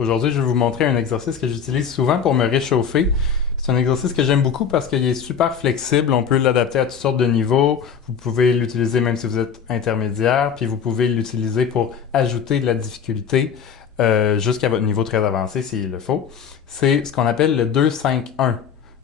Aujourd'hui, je vais vous montrer un exercice que j'utilise souvent pour me réchauffer. C'est un exercice que j'aime beaucoup parce qu'il est super flexible. On peut l'adapter à toutes sortes de niveaux. Vous pouvez l'utiliser même si vous êtes intermédiaire, puis vous pouvez l'utiliser pour ajouter de la difficulté jusqu'à votre niveau très avancé s'il le faut. C'est ce qu'on appelle le 2-5-1.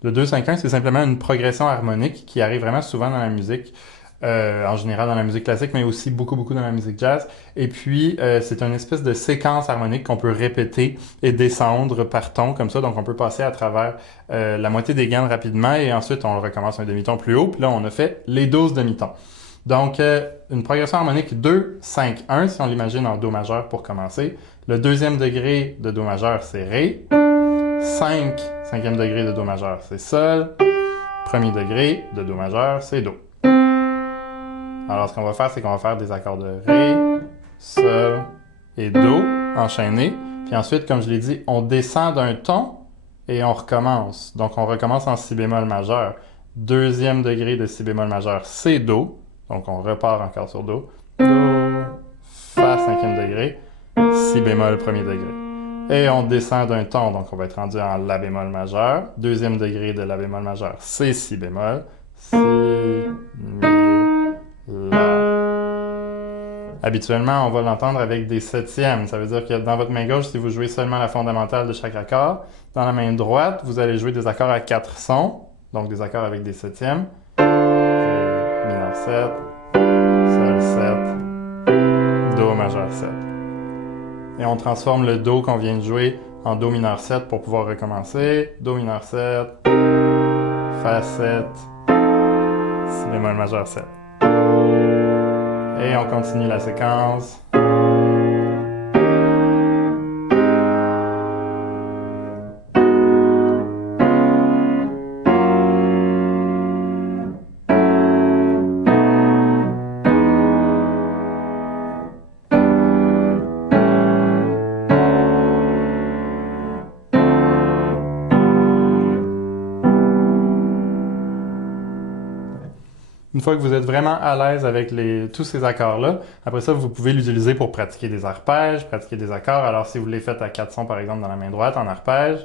Le 2-5-1, c'est simplement une progression harmonique qui arrive vraiment souvent dans la musique. En général dans la musique classique, mais aussi beaucoup dans la musique jazz. Et puis, c'est une espèce de séquence harmonique qu'on peut répéter et descendre par ton, comme ça. Donc, on peut passer à travers la moitié des gammes rapidement et ensuite, on recommence un demi-ton plus haut. Puis là, on a fait les 12 demi-tons. Donc, une progression harmonique 2, 5, 1, si on l'imagine en Do majeur pour commencer. Le deuxième degré de Do majeur, c'est Ré. 5, cinquième degré de Do majeur, c'est Sol. Premier degré de Do majeur, c'est Do. Alors, ce qu'on va faire, c'est qu'on va faire des accords de Ré, Sol et Do enchaînés. Puis ensuite, comme je l'ai dit, on descend d'un ton et on recommence. Donc, on recommence en Si bémol majeur. Deuxième degré de Si bémol majeur, c'est Do. Donc, on repart encore sur Do. Do, Fa, cinquième degré, Si bémol, premier degré. Et on descend d'un ton, donc on va être rendu en La bémol majeur. Deuxième degré de La bémol majeur, c'est Si bémol. Si, Mi, La. Habituellement, on va l'entendre avec des septièmes. Ça veut dire que dans votre main gauche, si vous jouez seulement la fondamentale de chaque accord, dans la main droite, vous allez jouer des accords à 4 sons, donc des accords avec des septièmes. Ré mineur 7, Sol 7, Do majeur 7. Et on transforme le Do qu'on vient de jouer en Do mineur 7 pour pouvoir recommencer. Do mineur 7, Fa 7, Si bémol majeur 7. Et on continue la séquence. Une fois que vous êtes vraiment à l'aise avec tous ces accords-là, après ça, vous pouvez l'utiliser pour pratiquer des arpèges, pratiquer des accords. Alors, si vous les faites à 4 sons, par exemple, dans la main droite, en arpège.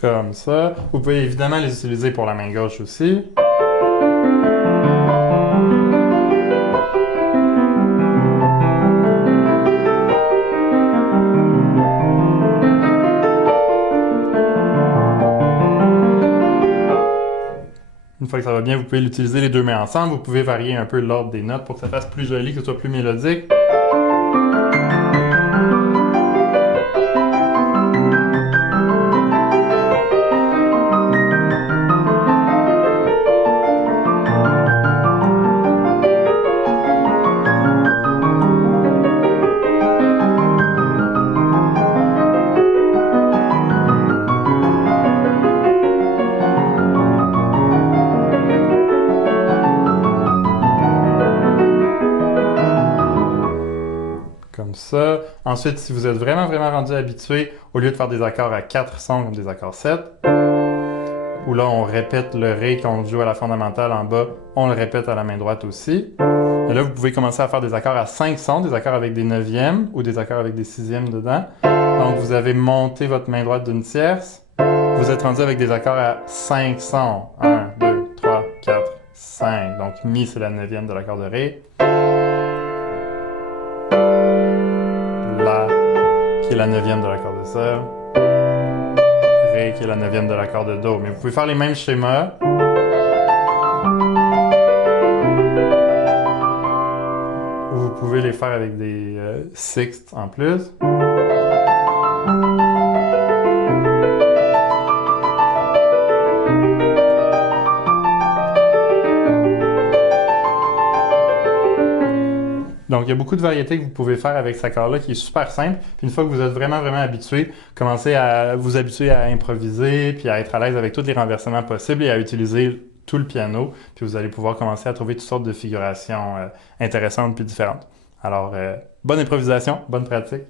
Comme ça. Vous pouvez évidemment les utiliser pour la main gauche aussi. Une fois que ça va bien, vous pouvez l'utiliser les deux mains ensemble. Vous pouvez varier un peu l'ordre des notes pour que ça fasse plus joli, que ce soit plus mélodique. Comme ça. Ensuite, si vous êtes vraiment rendu habitué, au lieu de faire des accords à 4 sons comme des accords 7, où là on répète le Ré qu'on joue à la fondamentale en bas, on le répète à la main droite aussi. Et là, vous pouvez commencer à faire des accords à 5 sons, des accords avec des neuvièmes ou des accords avec des sixièmes dedans. Donc, vous avez monté votre main droite d'une tierce. Vous êtes rendu avec des accords à 5 sons. 1, 2, 3, 4, 5. Donc, Mi, c'est la neuvième de l'accord de Ré. La, qui est la neuvième de l'accord de Sol. Ré, qui est la neuvième de l'accord de Do. Mais vous pouvez faire les mêmes schémas. Vous pouvez les faire avec des sixtes en plus. Donc, il il y a beaucoup de variétés que vous pouvez faire avec cet accord-là qui est super simple. Puis une fois que vous êtes vraiment, vraiment habitué, commencez à vous habituer à improviser, puis à être à l'aise avec tous les renversements possibles et à utiliser tout le piano. Puis vous allez pouvoir commencer à trouver toutes sortes de figurations intéressantes puis différentes. Alors, bonne improvisation, bonne pratique.